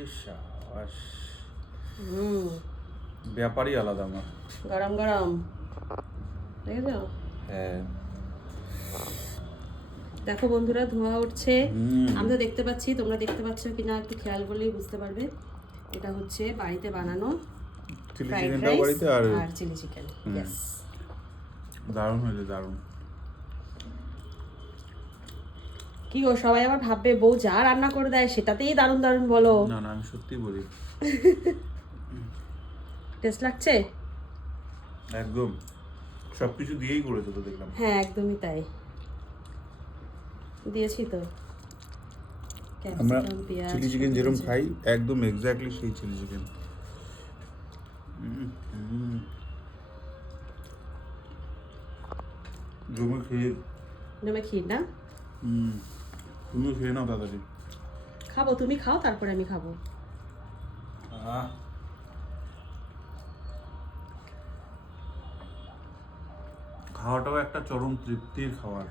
এই শাবাশ, ব্যাপারই আলাদা আমার। গরম গরম দেখেছো? হ্যাঁ, দেখো বন্ধুরা, ধোঁয়া উঠছে, আমরা দেখতে পাচ্ছি, তোমরা দেখতে পাচ্ছ কিনা একটু খেয়াল করলেই বুঝতে পারবে। এটা হচ্ছে বাড়িতে বানানো চিলি ফ্রাইড চিকেনটাও রাইস বাড়িতে আর চিলি চিকেন। ইয়েস, দারুণ হয়েছে, দারুণ। কি গো, সবাই আবার ভাববে বউ যা রান্না করে দেয় সেটাতেই দারুণ দারুণ বলো। না না, আমি সত্যি বলি, টেস্ট লাগছে একদম সবকিছু দিয়েই করেছো তো দেখলাম। হ্যাঁ, একদমই তাই, দিয়েছি তো। আমরা ক্যাপসিকাম, পেঁয়াজ, চিলি চিকেন যেরকম খাই একদম এক্স্যাক্টলি সেই চিলি চিকেন। জমে খেয়ে জমে ক্ষীর না? তুমিও খেয়ে নাও তাড়াতাড়ি। খাবো, তুমি খাও তারপরে আমি খাবো। খাওয়াটাও একটা চরম তৃপ্তির খাবার।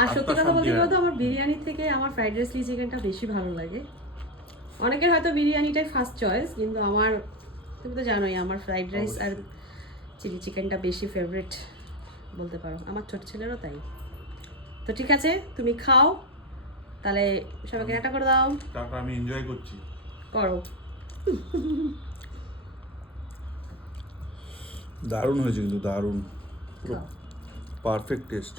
আর সত্যি কথা বলতে আত্মা গেলে তো শান্তি আমার বিরিয়ানি থেকে আমার ফ্রাইড রাইস চিলি চিকেনটা বেশি ভালো লাগে। অনেকের হয়তো বিরিয়ানিটাই ফার্স্ট চয়েস, কিন্তু আমার, তুমি তো জানোই, আমার ফ্রাইড রাইস আর চিলি চিকেনটা বেশি ফেভারিট বলতে পারো। আমার ছোট ছেলেরও তাই। তো ঠিক আছে, তুমি খাও তাহলে, সবাইকে টাটা করে দাও। টাটা, আমি এনজয় করছি। করো। দারুণ হয়েছে কিন্তু, দারুণ, পুরো খাও। Perfect test.